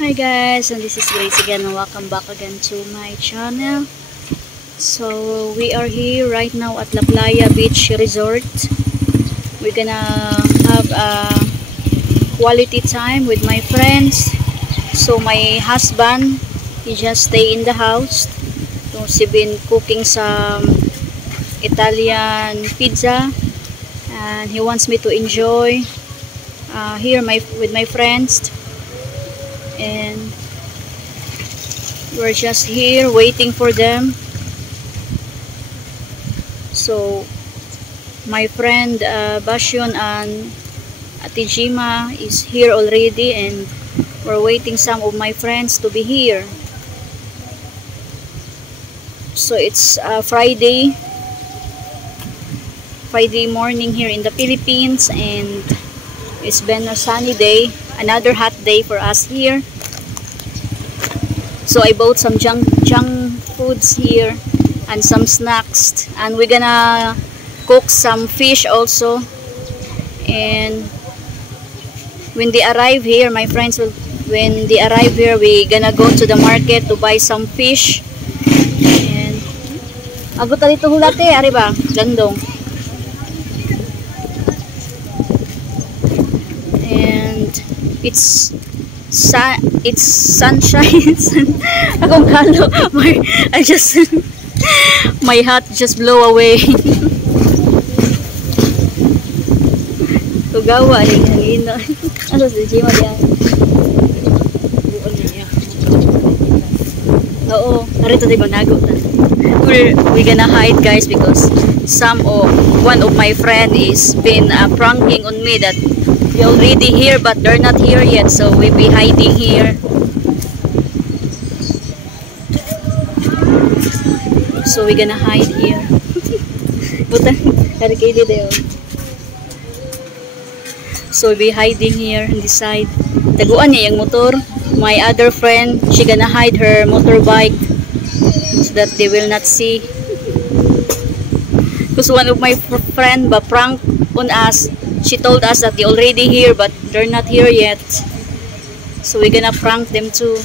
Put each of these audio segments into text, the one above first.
Hi guys, and this is Grace again, and welcome back again to my channel. So we are here right now at La Playa Beach Resort. We're gonna have a quality time with my friends. So my husband, he just stay in the house. So he been cooking some Italian pizza, and he wants me to enjoy here with my friends. And we're just here waiting for them. So my friend Basyon and Atijima is here already, and we're waiting some of my friends to be here. So it's Friday morning here in the Philippines, and it's been a sunny day, another hot day for us here. So I bought some junk foods here and some snacks, and we're gonna cook some fish also. And when they arrive here, my friends will, when they arrive here, we're gonna go to the market to buy some fish. And agot dito hulate, ari ba? Gandong. It's sunshine. Akong kalo, my hat just blow away. Tugawa rin hangin. Ano sa Jima diyan? Oo, narito di ba nago na. We're gonna hide guys, because one of my friend is been pranking on me that they're already here but they're not here yet, so we'll be hiding here. So we're gonna hide here. So we'll be hiding here on this side. Taguan niya yung motor. My other friend, she gonna hide her motorbike so that they will not see. Because one of my friend prank on us. She told us that they're already here but they're not here yet. So we're gonna prank them too.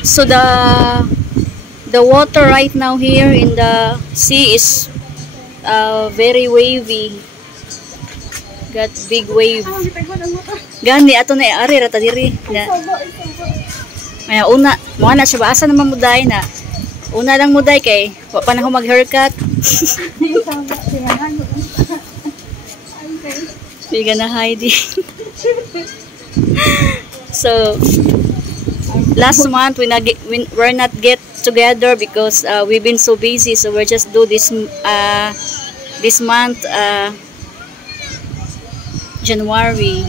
So the water right now here in the sea is very wavy. Got big wave. Gani ato na ari rata diri. Maya una, mo na siya ba asa naman muday na. Una lang muday kay wa pa na ako mag-haircut. We're gonna hide it. So last month we're not get together because we've been so busy, so we're just do this month, January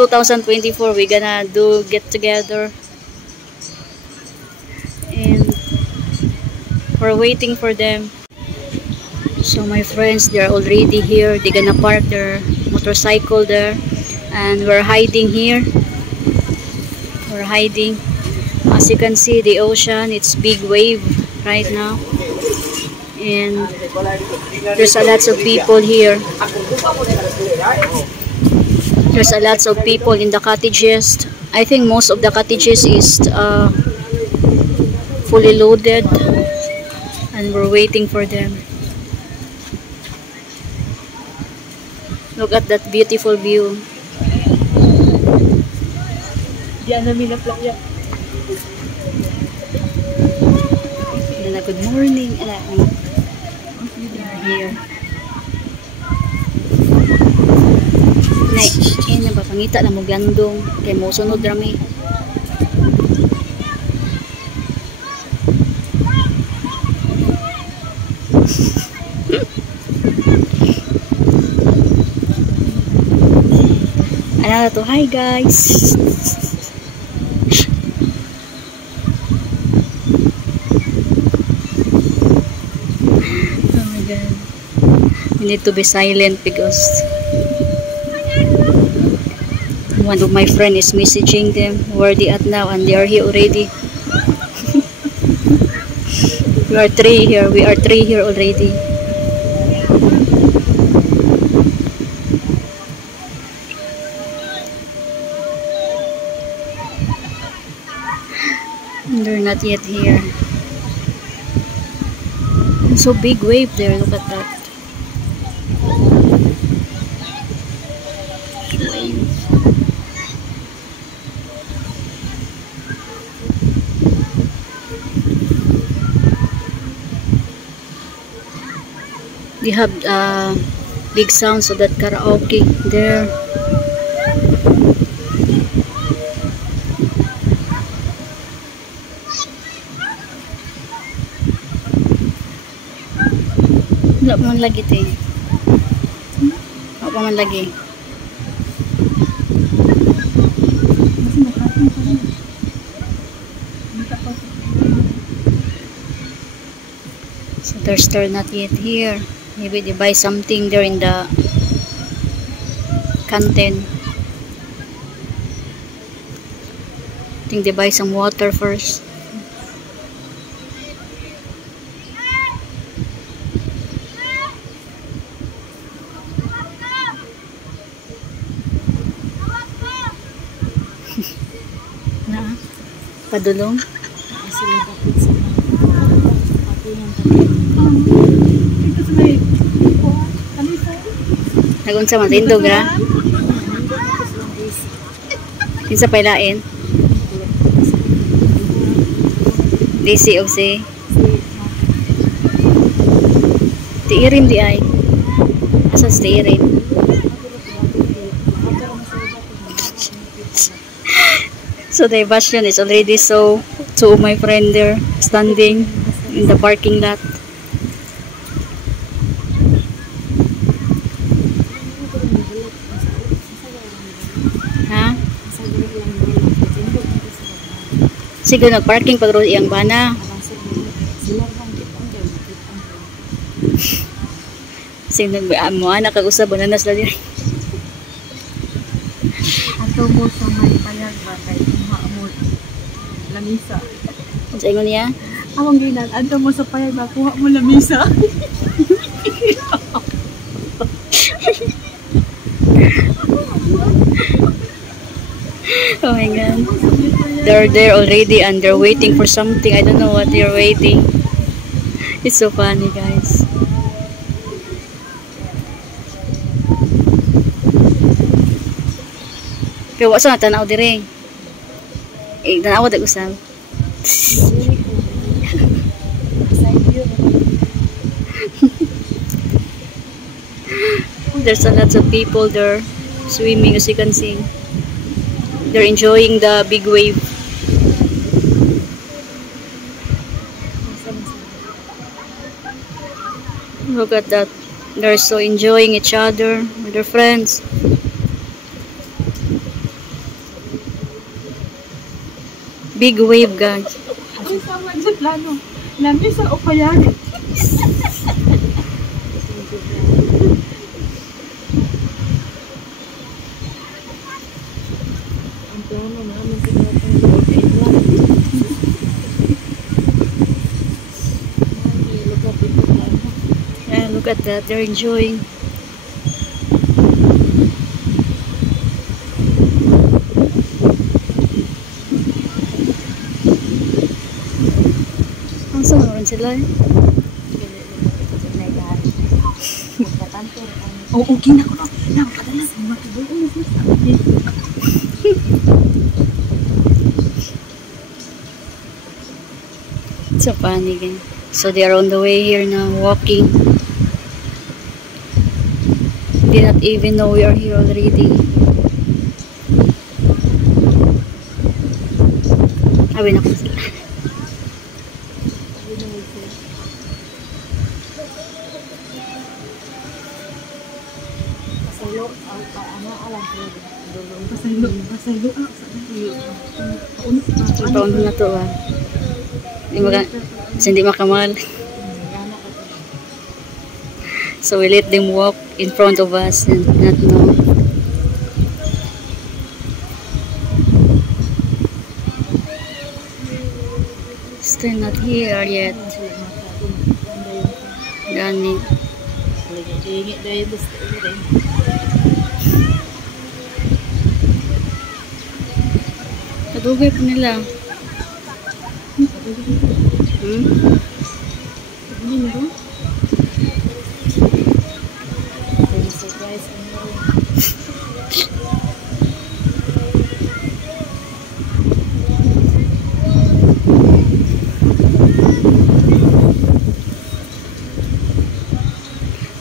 2024, we're gonna do get together, and we're waiting for them. So my friends, they're already here. They're gonna park their motorcycle there, and we're hiding here. We're hiding. As you can see, the ocean, it's big wave right now, and there's a lot of people here. There's a lot of people in the cottages. I think most of the cottages is fully loaded, and we're waiting for them. Look at that beautiful view. Good morning. Here. Nay, na ba pangita na mo gandong kay mo sunod rami. Ano to? Hi guys. Oh my god. We need to be silent because one of my friend is messaging them where they at now, and they are here already. We are three here already. They're not yet here. So big wave there, look at that. Wave. They have big sounds of that karaoke there. Wala pa man lagi te. Wala pa man lagi. So they're still not yet here. Maybe they buy something there in the canteen. I think they buy some water first. Na padulong. Nagunsa man tindog ha. Kinsa pailain? DC og si tiirim di ay. Asa tiirim? So the bastion is already so two of my friend there standing in the parking lot. Ha? Siguro nag-parking pag iyang bana. Sino mo anak kag-usab bananas la diri. Ato mo sa may payag ba kay mo lamisa. Sa ingon niya? Among ginan, ato mo sa payag ba kuha mo lamisa. Oh my god. They're there already and they're waiting for something. I don't know what they're waiting. It's so funny, guys. Pero wasa na tanaw dire. Tanaw dag usab. There's a lot of people there swimming, as you can see. They're enjoying the big wave. Look at that. They're so enjoying each other with their friends. Big wave, guys. Ay, sama dyan plano. Lamisa o payag. Ang plano namin Yeah, look at that. They're enjoying. Ang samaran sila eh. Oo, gina ko na. Nakadalas. It's so funny again. So they are on the way here now, walking. They not even know we are here already. Sabi na ko sila. Ang taon na to ah. Hindi makamal. So we let them walk in front of us and not know. Still not here yet. Gani. Kadugay po nila. Hmm?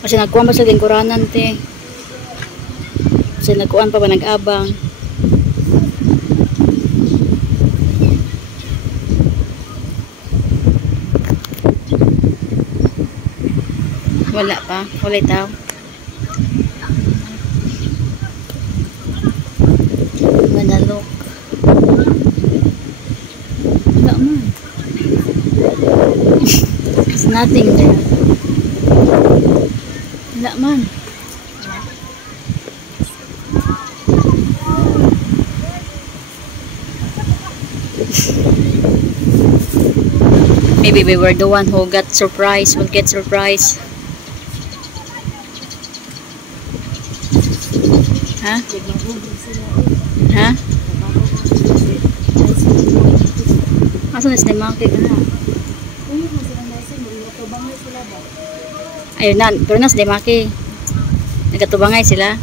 Kasi nagkuhan pa sa lingkuranan, te. Kasi nagkuhan pa ba nag-abang. Wala pa. Wala itaw. Manalok. Wala man. There's nothing there. Wala man. Maybe we were the one who got surprised. Will get surprised. Ha? Ha? Asan na si Maki ka na? Ayun na, pero na si Maki. Nagkatubangay sila.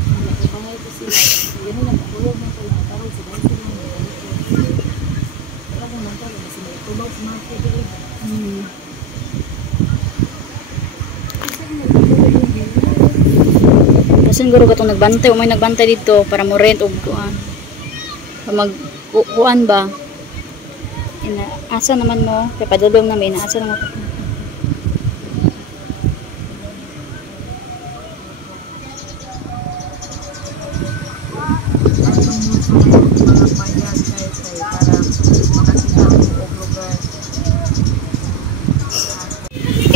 Kasi siguro katong nagbantay, umay nagbantay dito para mo rent o kuan. Mag-kuan ba? Asa naman mo? Kaya padulong namin, asa naman mo?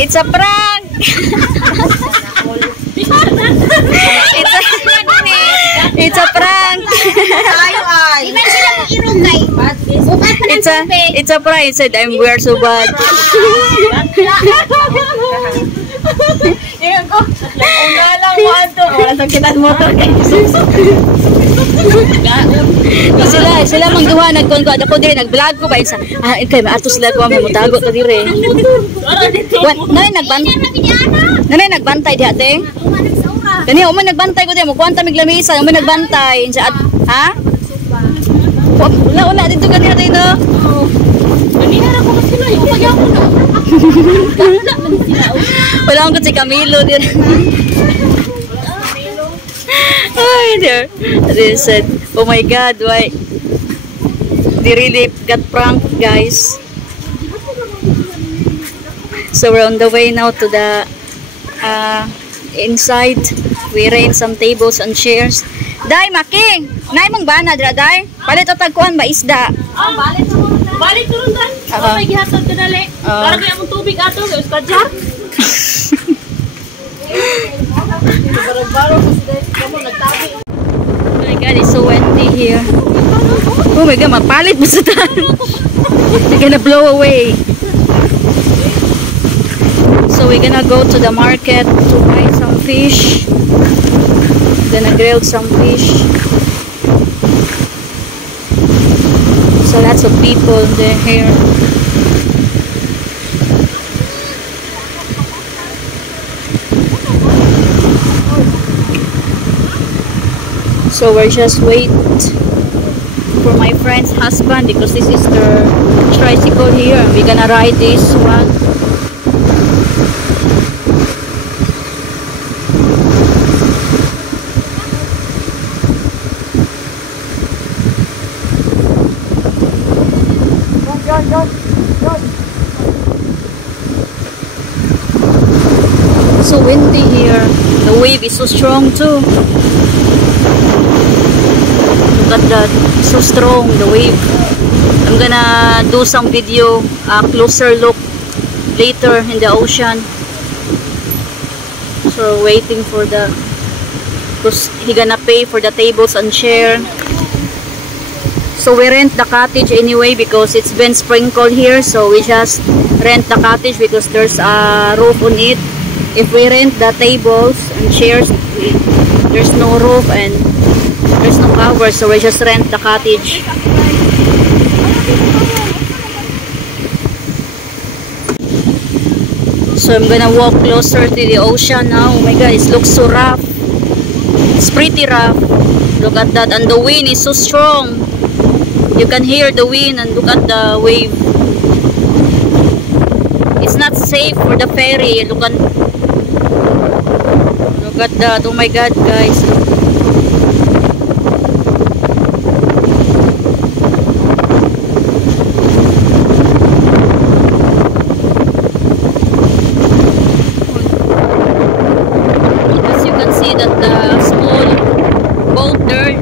It's a prank! It's a prank! It's a prank. It said, we're so bad. Sila mangduha nagkuan ko ako dire nag-vlog ko ba isa kay maatos sila ko may mutago to dire nanay nagbantay diha te kani mo nagbantay ko dire mo kuanta mig lamisa mo nagbantay sa ha wala dito kaniya dito kanina ko kasi sila yung pagyaw na wala akong si Camilo dire ay there they said oh my god why they really got pranked guys. So we're on the way now to the inside. We rent some tables and chairs. Day Maki nay mong bana dira day palit o tagkuan ba isda balik turun dan ako may gihatod ko dali para kay among tubig ato sa ustadya. Oh my god, it's so windy here. Oh my god, mapalit mo sa tan. They're gonna blow away. So we're gonna go to the market to buy some fish. Gonna grill some fish. So lots of people there here. So we're just wait for my friend's husband because this is their tricycle here. We're gonna ride this one. So windy here. The wave is so strong too. Look at that, so strong the wave. I'm gonna do some video, closer look later in the ocean. So we're waiting for the, because he gonna pay for the tables and chair. So we rent the cottage anyway because it's been sprinkled here, so we just rent the cottage because there's a roof on it. If we rent the tables and chairs, there's no roof and there's no cover, so we just rent the cottage. So I'm gonna walk closer to the ocean now. Oh my god, it looks so rough. It's pretty rough. Look at that, and the wind is so strong. You can hear the wind and look at the wave. It's not safe for the ferry. Look at that. Oh my god, guys. As you can see that the small boat there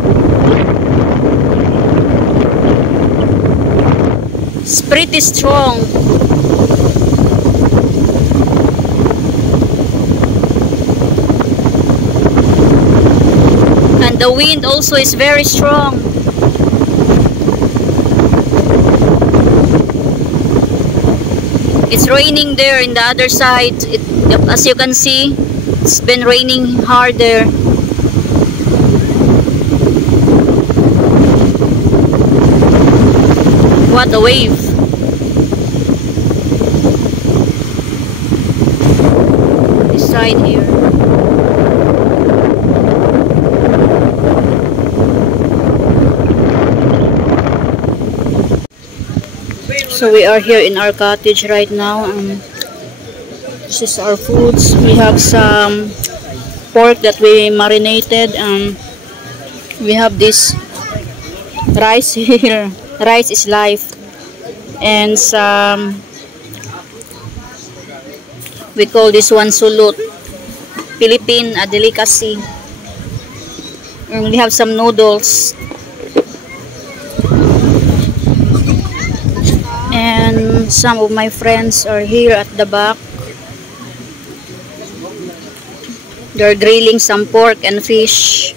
is pretty strong. And the wind also is very strong. It's raining there in the other side. As you can see, it's been raining hard there. What a wave. This side here. So we are here in our cottage right now. This is our foods. We have some pork that we marinated. We have this rice here. Rice is life. And some, we call this one sulut. Philippine delicacy. And we have some noodles. And some of my friends are here at the back. They're grilling some pork and fish.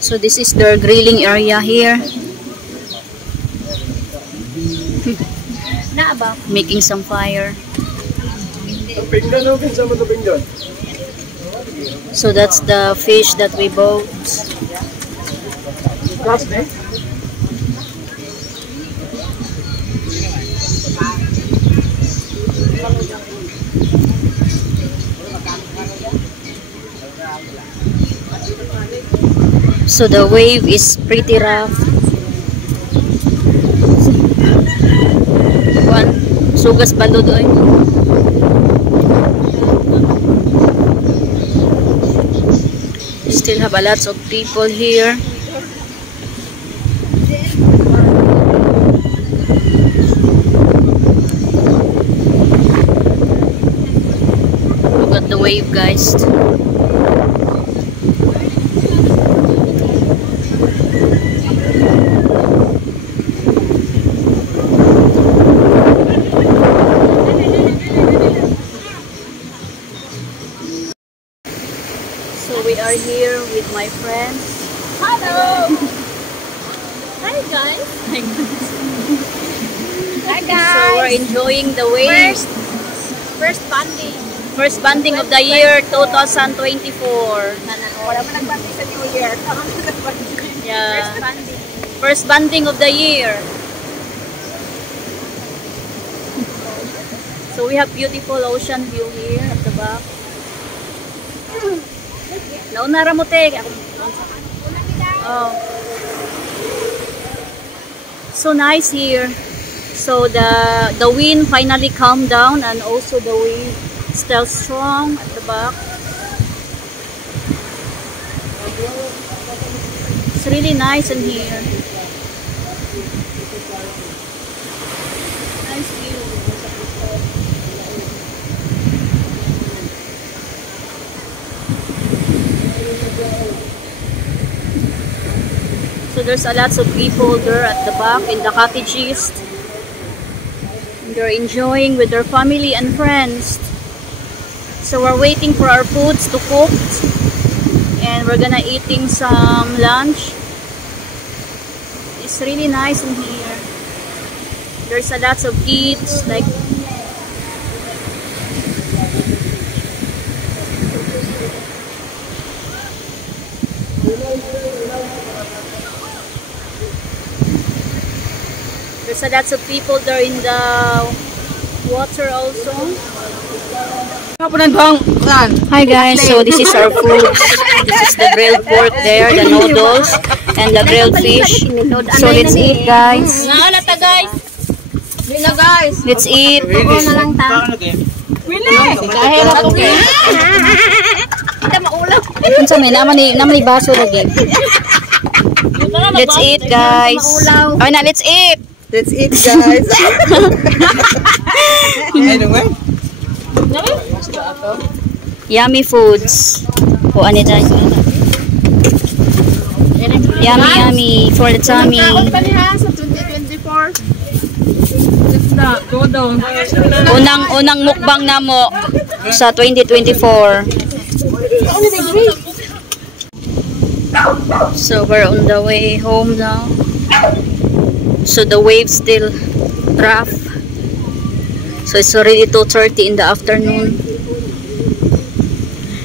So this is their grilling area here. Making some fire. So that's the fish that we bought. So the wave is pretty rough. One sugas balod oy. Still have a lot of people here. Look at the wave, guys. So we are here with my friends. Hello! Hi guys! Hi guys! So we're enjoying the wave. First banding. First banding of the year 2024. Wala mo nagbanding sa New Year. Yeah. First banding. First banding of the year. So we have beautiful ocean view here at the back. Naunara mo te. Oh. So nice here. So the wind finally calmed down, and also the wind still strong at the back. It's really nice in here. Nice view. So there's a lot of people there at the back in the cottages. They're enjoying with their family and friends. So we're waiting for our foods to cook, and we're gonna eating some lunch. It's really nice in here. There's a lot of kids, like There's a lots of people there in the water also. Hi guys, so this is our food. This is the grilled pork there, the noodles, and the grilled fish. So let's eat guys. Naalata guys. Let's eat. Kita maulaw. Unsa may naman ni baso lagi. Let's eat guys. Oh na, let's eat. Let's eat, guys. Yummy foods. O ano dyan? Yummy, yummy for the tummy. Kaon pa niya sa 2024. Unang mukbang na mo sa 2024. So we're on the way home now. So the waves still rough. So it's already 2:30 in the afternoon.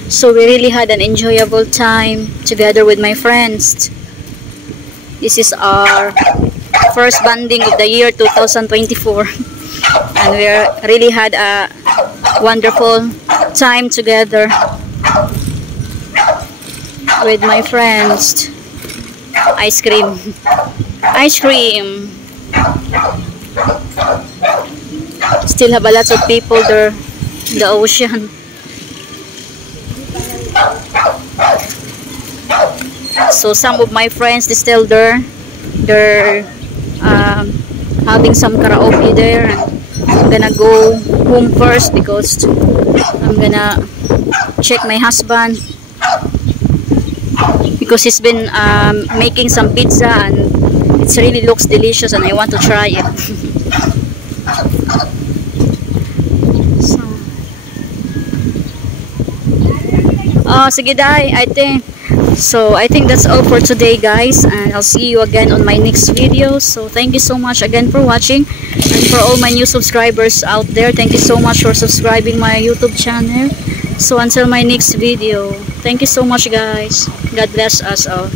So we really had an enjoyable time together with my friends. This is our first bonding of the year 2024. And we really had a wonderful time together with my friends. Ice cream. Ice cream. Still have a lot of people there in the ocean. So some of my friends is still there. They're having some karaoke there, and I'm gonna go home first because I'm gonna check my husband because he's been making some pizza and it really looks delicious and I want to try it. Sige day, I think that's all for today guys, and I'll see you again on my next video. So thank you so much again for watching, and for all my new subscribers out there, thank you so much for subscribing my YouTube channel. So until my next video, thank you so much guys. God bless us all.